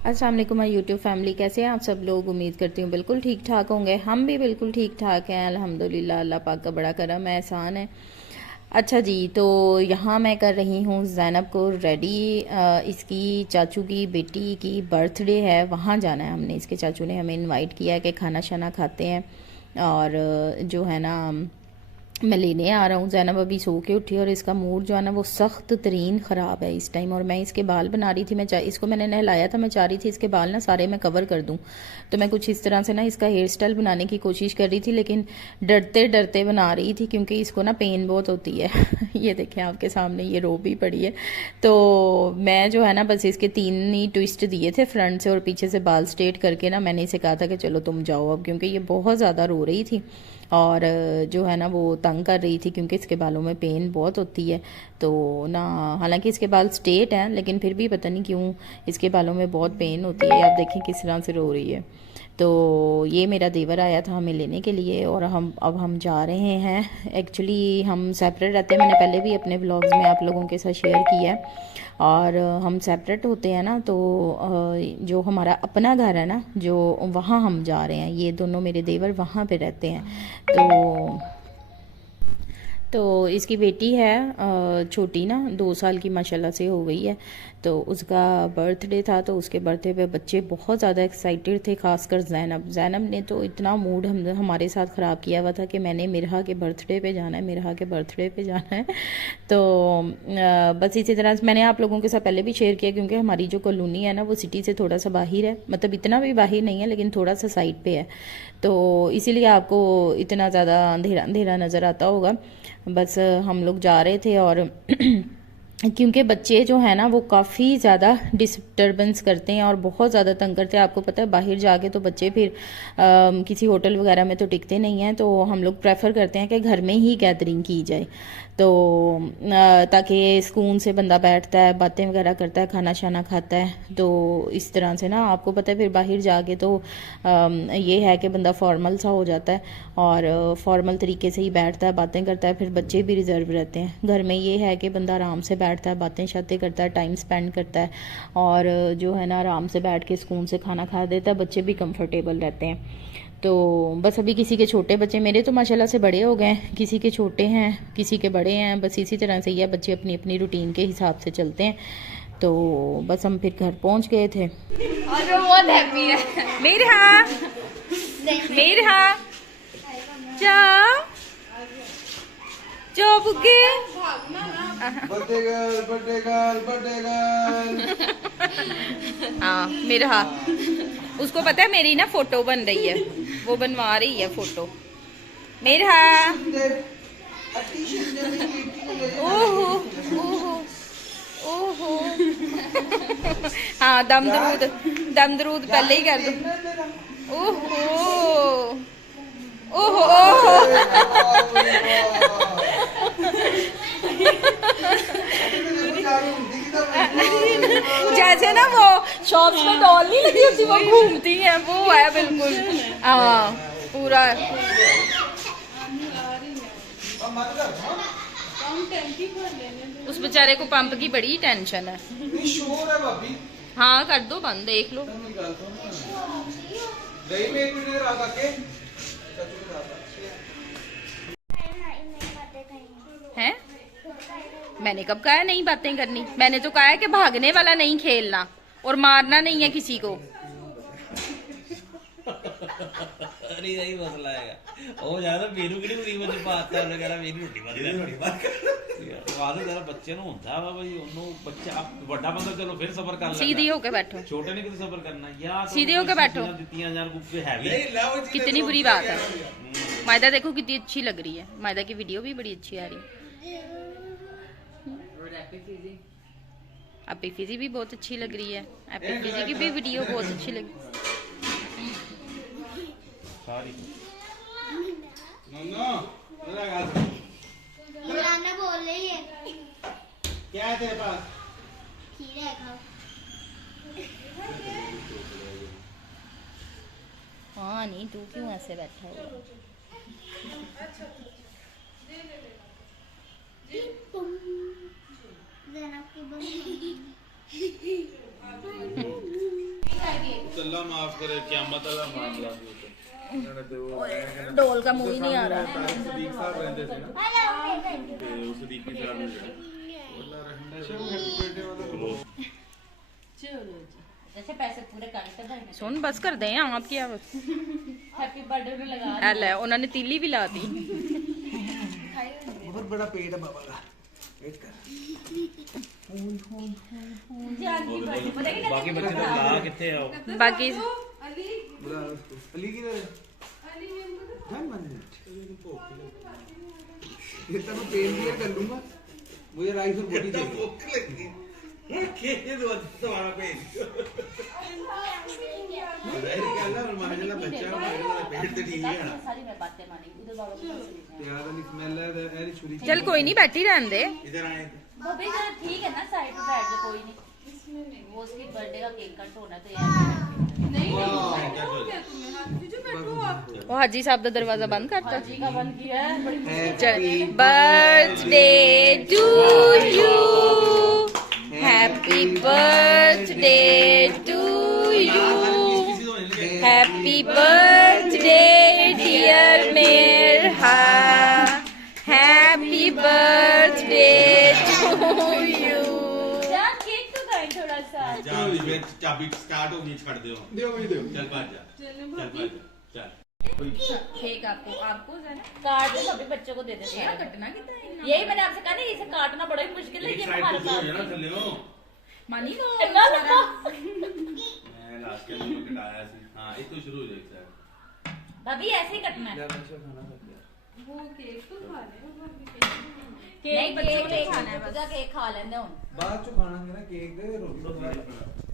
अस्सलाम वालेकुम my YouTube family, कैसे हैं आप सब लोग। उम्मीद करती हूँ बिल्कुल ठीक ठाक होंगे। हम भी बिल्कुल ठीक ठाक हैं अल्हम्दुलिल्लाह। अल्लाह पाक का बड़ा करम है, एहसान है। अच्छा जी, तो यहाँ मैं कर रही हूँ ज़ैनब को रेडी। इसकी चाचू की बेटी की बर्थडे है, वहाँ जाना है हमने। इसके चाचू ने हमें इनवाइट किया है कि खाना शाना खाते हैं। और जो है ना, मैं लेने आ रहा हूँ। ज़ैनब अभी सो के उठी और इसका मूड जो है ना वो सख्त तरीन ख़राब है इस टाइम। और मैं इसके बाल बना रही थी, इसको मैंने नहलाया था, मैं चाह रही थी इसके बाल ना सारे मैं कवर कर दूँ। तो मैं कुछ इस तरह से ना इसका हेयर स्टाइल बनाने की कोशिश कर रही थी, लेकिन डरते डरते बना रही थी क्योंकि इसको ना पेन बहुत होती है। ये देखें आपके सामने ये रो भी पड़ी है। तो मैं जो है ना बस इसके 3 ही ट्विस्ट दिए थे, फ्रंट से और पीछे से बाल स्ट्रेट करके ना मैंने इसे कहा था कि चलो तुम जाओ अब, क्योंकि ये बहुत ज़्यादा रो रही थी और जो है ना वो तंग कर रही थी क्योंकि इसके बालों में पेन बहुत होती है। तो ना, हालांकि इसके बाल स्ट्रेट हैं लेकिन फिर भी पता नहीं क्यों इसके बालों में बहुत पेन होती है। आप देखें किस तरह से रो रही है। तो ये मेरा देवर आया था हमें लेने के लिए और हम जा रहे हैं। एक्चुअली हम सेपरेट रहते हैं, मैंने पहले भी अपने व्लॉग्स में आप लोगों के साथ शेयर किया है। और हम सेपरेट होते हैं ना, तो जो हमारा अपना घर है ना, जो वहाँ हम जा रहे हैं। ये दोनों मेरे देवर वहाँ पे रहते हैं। तो इसकी बेटी है छोटी ना, 2 साल की माशाल्लाह से हो गई है। तो उसका बर्थडे था, तो उसके बर्थडे पे बच्चे बहुत ज़्यादा एक्साइटेड थे, खासकर ज़ैनब ने तो इतना मूड हमारे साथ ख़राब किया हुआ था कि मैंने मिरहा के बर्थडे पे जाना है, मिरहा के बर्थडे पे जाना है। तो बस इसी तरह से मैंने आप लोगों के साथ पहले भी शेयर किया, क्योंकि हमारी जो कॉलोनी है ना वो सिटी से थोड़ा सा बाहर है, मतलब इतना भी बाहर नहीं है लेकिन थोड़ा सा साइड पे है। तो इसीलिए आपको इतना ज़्यादा अंधेरा अंधेरा नज़र आता होगा। बस हम लोग जा रहे थे और क्योंकि बच्चे जो है ना वो काफ़ी ज़्यादा डिस्टर्बेंस करते हैं और बहुत ज़्यादा तंग करते हैं। आपको पता है बाहर जाके तो बच्चे फिर किसी होटल वगैरह में तो टिकते नहीं हैं। तो हम लोग प्रेफर करते हैं कि घर में ही गैदरिंग की जाए, तो ताकि सुकून से बंदा बैठता है, बातें वगैरह करता है, खाना शाना खाता है। तो इस तरह से ना, आपको पता है फिर बाहर जाके तो ये है कि बंदा फॉर्मल सा हो जाता है और फॉर्मल तरीके से ही बैठता है, बातें करता है। फिर बच्चे भी रिजर्व रहते हैं। घर में ये है कि बंदा आराम से बैठता है, बातें शातें करता है, टाइम स्पेंड करता है और जो है ना आराम से बैठ के सुकून से खाना खा देता है। बच्चे भी कंफर्टेबल रहते हैं। तो बस अभी किसी के छोटे बच्चे, मेरे तो माशाल्लाह से बड़े हो गए हैं, किसी के छोटे हैं, किसी के बड़े हैं। बस इसी तरह से ही है, बच्चे अपनी अपनी रूटीन के हिसाब से चलते हैं। तो बस हम फिर घर पहुंच गए थे और वो बहुत हैप्पी है। मेरा जा जो बुगे हाँ मेरा, उसको पता है मेरी ना फोटो बन रही है, वो बनवा रही है फोटो मेरा। ओहो ओहो ओहो हाँ, दम दरूद पहले ही कर दो। ओहो ओहो जैसे ना वो शॉप्स में डॉल नहीं लगी होती, वो घूमती है, वो है बिल्कुल। हाँ पूरा। उस बेचारे को पंप की बड़ी टेंशन है। हाँ कर दो बंद, देख लो। हैं? मैंने कब कहा है नहीं बातें करनी? मैंने तो कहा है कि भागने वाला नहीं खेलना और मारना नहीं है किसी को। अरे यही मसला है। ਉਹ ਜ਼ਿਆਦਾ ਮੈਨੂੰ ਕਿਹੜੀ ਗਰੀਬ ਚ ਪਾਤਾ ਉਹਨੇ ਕਹਿੰਦਾ ਮੇਰੀ ਰੋਟੀ ਬੰਦ ਕਰ। ਆਦਤ ਜਰਾ ਬੱਚੇ ਨੂੰ ਹੁੰਦਾ ਵਾ ਬਈ, ਉਹਨੂੰ ਬੱਚਾ ਵੱਡਾ ਬੰਦਾ ਚਲੋ ਫਿਰ ਸਬਰ ਕਰ ਲੈਂਦਾ। सीधी होके बैठो, छोटे ने कितने सबर करना या सीधे होके बैठो। दित्तियां जान गुप्पे है भी कितनी बुरी बात है। मायदा देखो कितनी अच्छी लग रही है, मायदा की वीडियो भी बड़ी अच्छी आ रही है। एप्पी फिजी भी बहुत अच्छी लग रही है, एप्पी फिजी की भी वीडियो बहुत अच्छी लग सारी। नाना बोल रही है क्या है तेरे पास? खीरा खाओ। हाँ नहीं, तू क्यों ऐसे बैठा हुआ? ज़ैनब की अल्लाह माफ करे क़यामत वाला मामला भी होता डोल का मुंह ही नहीं आ रहा। सदीक साहब रहंदे थे ना ते उस सदीकी साहब ने अल्लाह रहमत चलो जैसे पैसे पूरे करते भाई सुन बस कर दे आप क्या हैप्पी बर्थडे पे लगा है उन्होंने तीली भी ला दी। बहुत बड़ा पेट है बाबा का, वेट कर। बाकी बच्चे तो ला किथे आओ बाकी बुला उसको। अली किधर है? हाँ मिनट ये तो मैं पेन क्लियर कर लूंगा, मुझे राइस और रोटी चाहिए। भूख लगी के दो तुम्हारा पेन जाहिर कहना और माशाल्लाह बच्चा हमारा पेट तो ठीक है ना। सारी मैं बातें मानी उधर बाबा को यार अली स्मेल है ऐसी छुरी। चल कोई नहीं बैठी रहने दे इधर आए बबे जरा ठीक है ना साइड पे बैठ जा कोई नहीं वो उसकी बर्थडे का केक कट होना तो यार वो हाजी साहब का दरवाजा बंद करता हाजी का बंद किया है चल birthday to you happy birthday to you happy birthday dear मेरा हैप्पी बर्थडे टू यू यार केक तो खाए थोड़ा सा जा इवेंट चाबी स्टार्ट होगी छड़ दो चल बाहर जा चल चल केक आपको है ना काट दो सभी बच्चों को दे देते हैं कटना कितना है यही मैंने आपसे कहा ना इसे काटना बड़ा ही मुश्किल है ये महारत हो जाना थल्ले हो मानी लो मैं लास्ट के में कटाया सी हां ये तो शुरू हो जाएगा सर भाभी ऐसे ही कटना है वो केक तो खा ले नहीं बच्चों को खाना है बस केक खा लेंगे हुन बाद चो खाना है ना केक दे रोटी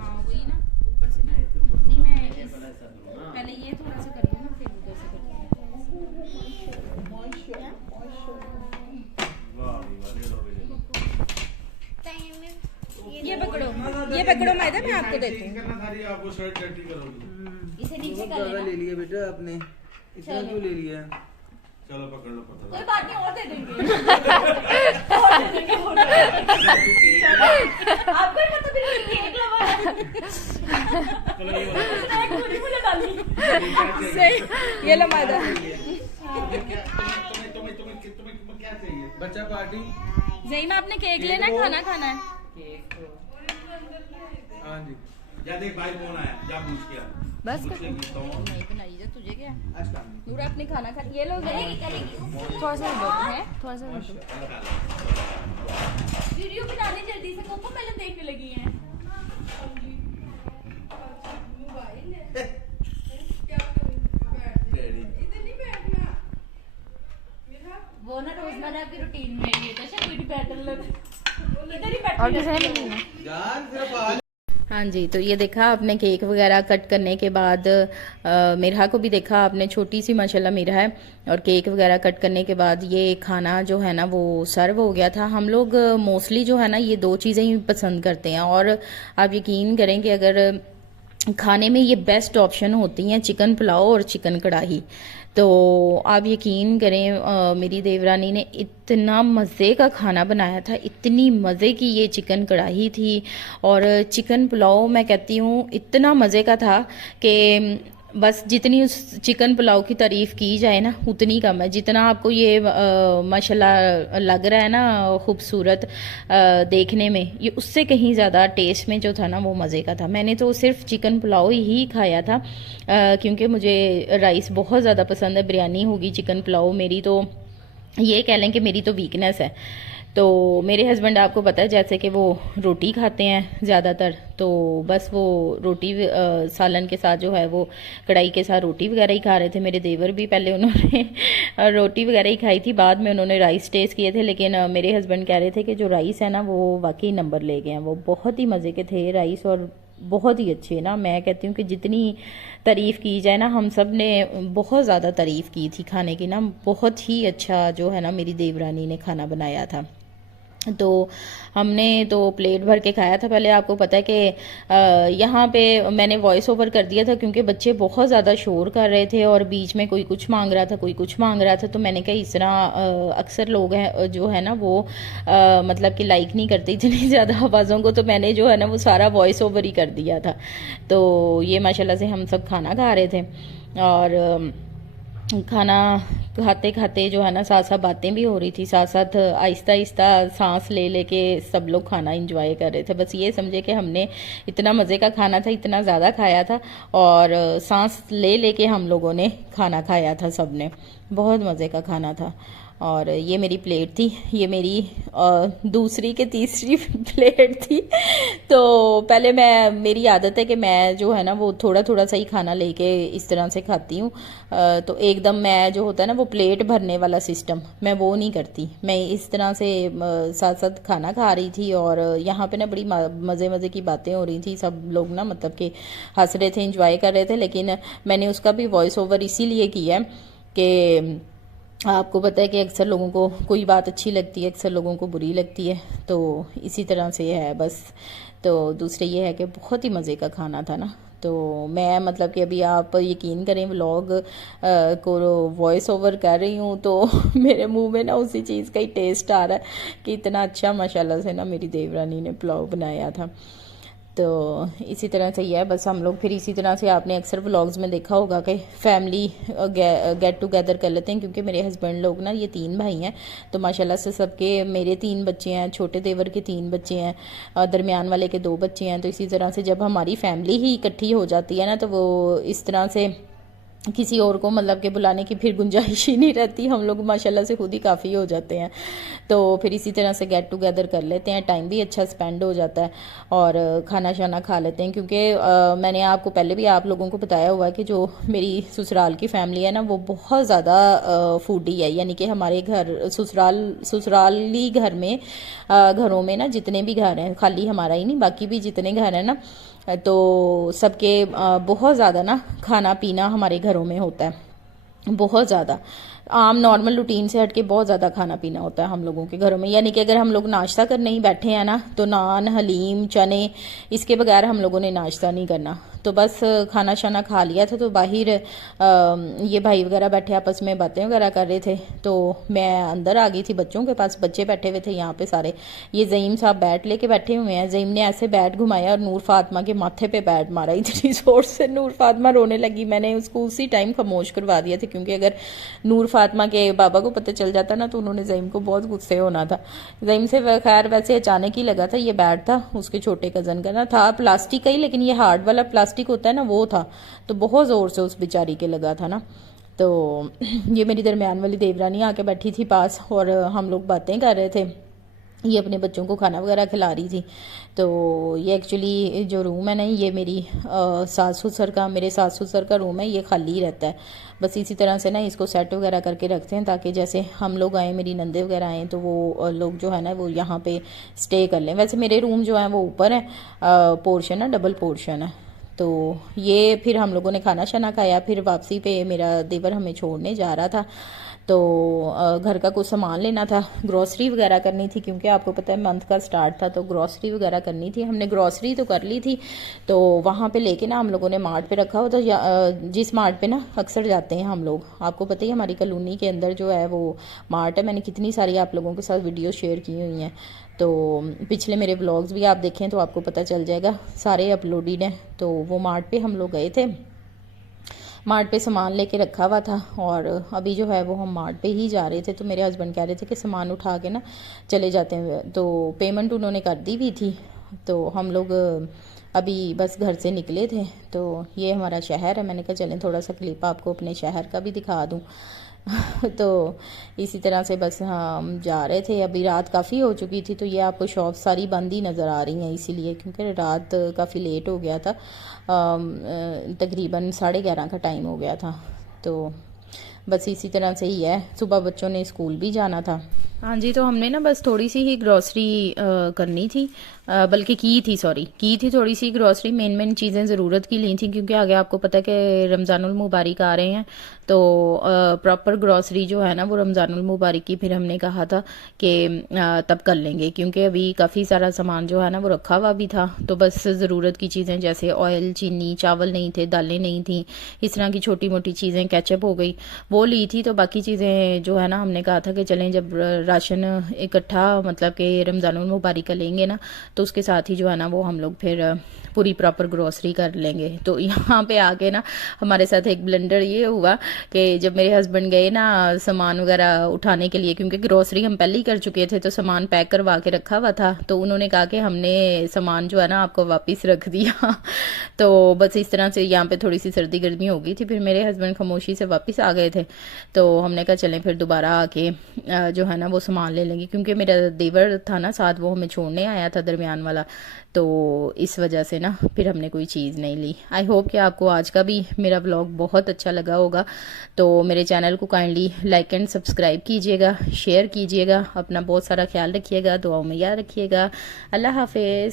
हां वही ना ऊपर से नहीं मैं पहले ये थोड़ा सा कर लूं ना फिर उधर से कर ये पकड़ो मैडम मैं आपको देती हूं करना सारी आपको शर्ट टट्टी करोगी इसे नीचे कर ज्यादा लेना ले लिया बेटा आपने, इतना क्यों ले लिया? चलो पकड़ लो पकड़ लो कोई बात नहीं और दे देंगे आपको ही पता भी नहीं केक लगा चलो ये वाला एक पूरी मुझे डाली सही ये लो मादा तुम्हें क्या चाहिए बच्चा पार्टी। ज़हीमा आपने केक लेना है खाना खाना है हाँ जी जा देख भाई कौन आया जा पूछ के आ बस पूछ ले पूछता हूं नहीं बनाई जा तुझे क्या अस्सलाम नूरा अपने खाना खा ये लोग थोड़ा सा दो है थोड़ा सा दो वीडियो बनाने जल्दी से कोको पहले देखने लगी हैं मोबाइल है क्या करें इधर नहीं बैठना मेरा वो ना रोजमर्रा की रूटीन में ये तो शायद कोई बैठल लग इधर ही बैठ और किसी ने नहीं जान सिर्फ आज हाँ जी तो ये देखा आपने केक वगैरह कट करने के बाद मिरहा को भी देखा आपने छोटी सी माशाल्लाह मिरहा है और केक वगैरह कट करने के बाद ये खाना जो है ना वो सर्व हो गया था। हम लोग मोस्टली जो है ना ये दो चीज़ें ही पसंद करते हैं और आप यकीन करें कि अगर खाने में ये बेस्ट ऑप्शन होती हैं चिकन पुलाव और चिकन कढ़ाई। तो आप यकीन करें मेरी देवरानी ने इतना मज़े का खाना बनाया था, इतनी मज़े की ये चिकन कढ़ाई थी और चिकन पुलाव मैं कहती हूँ इतना मज़े का था कि बस जितनी उस चिकन पुलाव की तारीफ़ की जाए ना उतनी कम है। जितना आपको ये माशाल्लाह लग रहा है ना खूबसूरत देखने में, ये उससे कहीं ज़्यादा टेस्ट में जो था ना वो मज़े का था। मैंने तो सिर्फ चिकन पुलाव ही खाया था क्योंकि मुझे राइस बहुत ज़्यादा पसंद है। बिरयानी होगी चिकन पुलाव मेरी तो ये कह लें कि मेरी तो वीकनेस है। तो मेरे हस्बैंड आपको पता है जैसे कि वो रोटी खाते हैं ज़्यादातर, तो बस वो रोटी सालन के साथ जो है वो कढ़ाई के साथ रोटी वगैरह ही खा रहे थे। मेरे देवर भी पहले उन्होंने रोटी वगैरह ही खाई थी, बाद में उन्होंने राइस टेस्ट किए थे। लेकिन मेरे हस्बैंड कह रहे थे कि जो राइस है ना वो वाकई नंबर ले गए हैं, वो बहुत ही मज़े के थे राइस और बहुत ही अच्छे ना। मैं कहती हूँ कि जितनी तारीफ़ की जाए ना, हम सब ने बहुत ज़्यादा तारीफ़ की थी खाने की ना। बहुत ही अच्छा जो है ना मेरी देवरानी ने खाना बनाया था। तो हमने तो प्लेट भर के खाया था। पहले आपको पता है कि यहाँ पे मैंने वॉइस ओवर कर दिया था क्योंकि बच्चे बहुत ज़्यादा शोर कर रहे थे और बीच में कोई कुछ मांग रहा था, कोई कुछ मांग रहा था। तो मैंने कहा इस तरह अक्सर लोग हैं जो है ना वो मतलब कि लाइक नहीं करते इतनी ज़्यादा आवाज़ों को, तो मैंने जो है ना वो सारा वॉइस ओवर ही कर दिया था। तो ये माशाल्लाह से हम सब खाना खा रहे थे और खाना खाते खाते जो है ना साथ साथ बातें भी हो रही थी, साथ साथ आहिस्ता आहिस्ता सांस ले लेके सब लोग खाना एंजॉय कर रहे थे। बस ये समझे कि हमने इतना मज़े का खाना था, इतना ज़्यादा खाया था और सांस ले लेके हम लोगों ने खाना खाया था सब ने। बहुत मज़े का खाना था। और ये मेरी प्लेट थी, ये मेरी दूसरी के तीसरी प्लेट थी। तो पहले मेरी आदत है कि मैं जो है ना वो थोड़ा थोड़ा सा ही खाना लेके इस तरह से खाती हूँ। तो एकदम मैं जो होता है ना वो प्लेट भरने वाला सिस्टम मैं वो नहीं करती। मैं इस तरह से साथ साथ खाना खा रही थी और यहाँ पे ना बड़ी मज़े मज़े की बातें हो रही थी। सब लोग ना मतलब कि हंस रहे थे, इंजॉय कर रहे थे। लेकिन मैंने उसका भी वॉइस ओवर इसीलिए किया है कि आपको पता है कि अक्सर लोगों को कोई बात अच्छी लगती है, अक्सर लोगों को बुरी लगती है, तो इसी तरह से है बस। तो दूसरे ये है कि बहुत ही मज़े का खाना था ना। तो मैं मतलब कि अभी आप यकीन करें व्लॉग को वॉइस ओवर कर रही हूँ तो मेरे मुंह में ना उसी चीज़ का ही टेस्ट आ रहा है कि इतना अच्छा माशाल्लाह से ना मेरी देवरानी ने पुलाव बनाया था। तो इसी तरह से ही है बस। हम लोग फिर इसी तरह से आपने अक्सर व्लॉग्स में देखा होगा कि फैमिली गेट टुगेदर कर लेते हैं क्योंकि मेरे हस्बैंड लोग ना ये 3 भाई हैं। तो माशाल्लाह से सबके मेरे 3 बच्चे हैं, छोटे देवर के 3 बच्चे हैं, दरमियान वाले के 2 बच्चे हैं। तो इसी तरह से जब हमारी फैमिली ही इकट्ठी हो जाती है ना तो वो इस तरह से किसी और को मतलब कि बुलाने की फिर गुंजाइश ही नहीं रहती। हम लोग माशाल्लाह से खुद ही काफ़ी हो जाते हैं। तो फिर इसी तरह से गेट टुगेदर कर लेते हैं, टाइम भी अच्छा स्पेंड हो जाता है और खाना शाना खा लेते हैं। क्योंकि मैंने आपको पहले भी आप लोगों को बताया हुआ है कि जो मेरी ससुराल की फैमिली है ना वो बहुत ज़्यादा फूडी है। यानी कि हमारे घर ससुराली घर में घरों में ना जितने भी घर हैं, खाली हमारा ही नहीं बाकी भी जितने घर हैं ना, तो सबके बहुत ज़्यादा ना खाना पीना हमारे घरों में होता है। बहुत ज़्यादा आम नॉर्मल रूटीन से हट के बहुत ज़्यादा खाना पीना होता है हम लोगों के घरों में। यानी कि अगर हम लोग नाश्ता करने ही बैठे हैं ना तो नान, हलीम, चने, इसके बगैर हम लोगों ने नाश्ता नहीं करना। तो बस खाना शाना खा लिया था तो बाहर ये भाई वगैरह बैठे आपस में बातें वगैरह कर रहे थे। तो मैं अंदर आ गई थी बच्चों के पास, बच्चे बैठे हुए थे यहाँ पे सारे। ये ज़ईम साहब बैट लेके बैठे हुए हैं। ज़ईम ने ऐसे बैट घुमाया और नूर फातिमा के माथे पे बैट मारा इतनी जोर से, नूर फातिमा रोने लगी। मैंने उसको उसी टाइम खामोश करवा दिया था क्योंकि अगर नूर फातिमा के बाबा को पता चल जाता ना तो उन्होंने ज़ईम को बहुत गुस्से होना था। ज़ईम से खैर वैसे अचानक ही लगा था। ये बैट था उसके छोटे कज़न का ना, था प्लास्टिक का ही लेकिन ये हार्ड वाला प्लास्टिक होता है ना वो था। तो बहुत ज़ोर से उस बेचारी के लगा था ना। तो ये मेरी दरमियान वाली देवरानी आके बैठी थी पास और हम लोग बातें कर रहे थे। ये अपने बच्चों को खाना वगैरह खिला रही थी। तो ये एक्चुअली जो रूम है ना ये मेरी सास ससुर का, मेरे सास ससुर का रूम है, ये खाली ही रहता है। बस इसी तरह से ना इसको सेट वगैरह करके रखते हैं ताकि जैसे हम लोग आए, मेरी नंदे वगैरह आएँ तो वो लोग जो है ना वो यहाँ पे स्टे कर लें। वैसे मेरे रूम जो है वो ऊपर है, पोर्शन है, डबल पोर्शन है। तो ये फिर हम लोगों ने खाना शाना खाया, फिर वापसी पे मेरा देवर हमें छोड़ने जा रहा था। तो घर का कुछ सामान लेना था, ग्रॉसरी वगैरह करनी थी क्योंकि आपको पता है मंथ का स्टार्ट था तो ग्रॉसरी वगैरह करनी थी। हमने ग्रॉसरी तो कर ली थी। तो वहाँ पे लेके ना हम लोगों ने मार्ट पे रखा हुआ था, जिस मार्ट पे ना अक्सर जाते हैं हम लोग। आपको पता ही हमारी कॉलोनी के अंदर जो है वो मार्ट है। मैंने कितनी सारी आप लोगों के साथ वीडियो शेयर की हुई हैं। तो पिछले मेरे व्लॉग्स भी आप देखें तो आपको पता चल जाएगा, सारे अपलोडेड हैं। तो वो मार्ट पे हम लोग गए थे, मार्ट पे सामान लेके रखा हुआ था और अभी जो है वो हम मार्ट पे ही जा रहे थे। तो मेरे हस्बैंड कह रहे थे कि सामान उठा के ना चले जाते हैं। तो पेमेंट उन्होंने कर दी हुई थी। तो हम लोग अभी बस घर से निकले थे। तो ये हमारा शहर है। मैंने कहा चलें थोड़ा सा क्लिप आपको अपने शहर का भी दिखा दूँ। तो इसी तरह से बस हम जा रहे थे। अभी रात काफ़ी हो चुकी थी तो ये आपको शॉप सारी बंद ही नज़र आ रही हैं इसीलिए, क्योंकि रात काफ़ी लेट हो गया था, तकरीबन 11:30 का टाइम हो गया था। तो बस इसी तरह से ही है। सुबह बच्चों ने स्कूल भी जाना था। हाँ जी, तो हमने ना बस थोड़ी सी ही ग्रॉसरी करनी थी, बल्कि की थी थोड़ी सी ग्रॉसरी। मेन चीज़ें ज़रूरत की ली थी, क्योंकि आगे आपको पता है कि रमज़ानुल मुबारक आ रहे हैं, तो प्रॉपर ग्रॉसरी जो है ना वो रमज़ानुल मुबारक की फिर हमने कहा था कि तब कर लेंगे, क्योंकि अभी काफ़ी सारा सामान जो है ना वो रखा हुआ भी था। तो बस ज़रूरत की चीज़ें जैसे ऑयल, चीनी, चावल नहीं थे, दालें नहीं थी, इस तरह की छोटी मोटी चीज़ें, कैचअप हो गई, वो ली थी। तो बाकी चीज़ें जो है ना हमने कहा था कि चलें जब राशन इकट्ठा मतलब कि रमज़ानुल मुबारक का लेंगे ना, तो उसके साथ ही जो है ना वो हम लोग फिर पूरी प्रॉपर ग्रॉसरी कर लेंगे। तो यहाँ पे आके ना हमारे साथ एक ब्लंडर ये हुआ कि जब मेरे हस्बैंड गए ना सामान वगैरह उठाने के लिए, क्योंकि ग्रॉसरी हम पहले ही कर चुके थे तो सामान पैक करवा के रखा हुआ था, तो उन्होंने कहा कि हमने सामान जो है ना आपको वापस रख दिया। तो बस इस तरह से यहाँ पे थोड़ी सी सर्दी गर्मी हो गई थी। फिर मेरे हस्बैंड खामोशी से वापस आ गए थे, तो हमने कहा चलें फिर दोबारा आके जो है ना वो सामान ले लेंगे, क्योंकि मेरा देवर था ना साथ, वो हमें छोड़ने आया था दरमियान वाला, तो इस वजह से ना फिर हमने कोई चीज़ नहीं ली। आई होप कि आपको आज का भी मेरा व्लॉग बहुत अच्छा लगा होगा। तो मेरे चैनल को काइंडली लाइक एंड सब्सक्राइब कीजिएगा, शेयर कीजिएगा, अपना बहुत सारा ख्याल रखिएगा, दुआओं में याद रखिएगा। अल्लाह हाफिज़।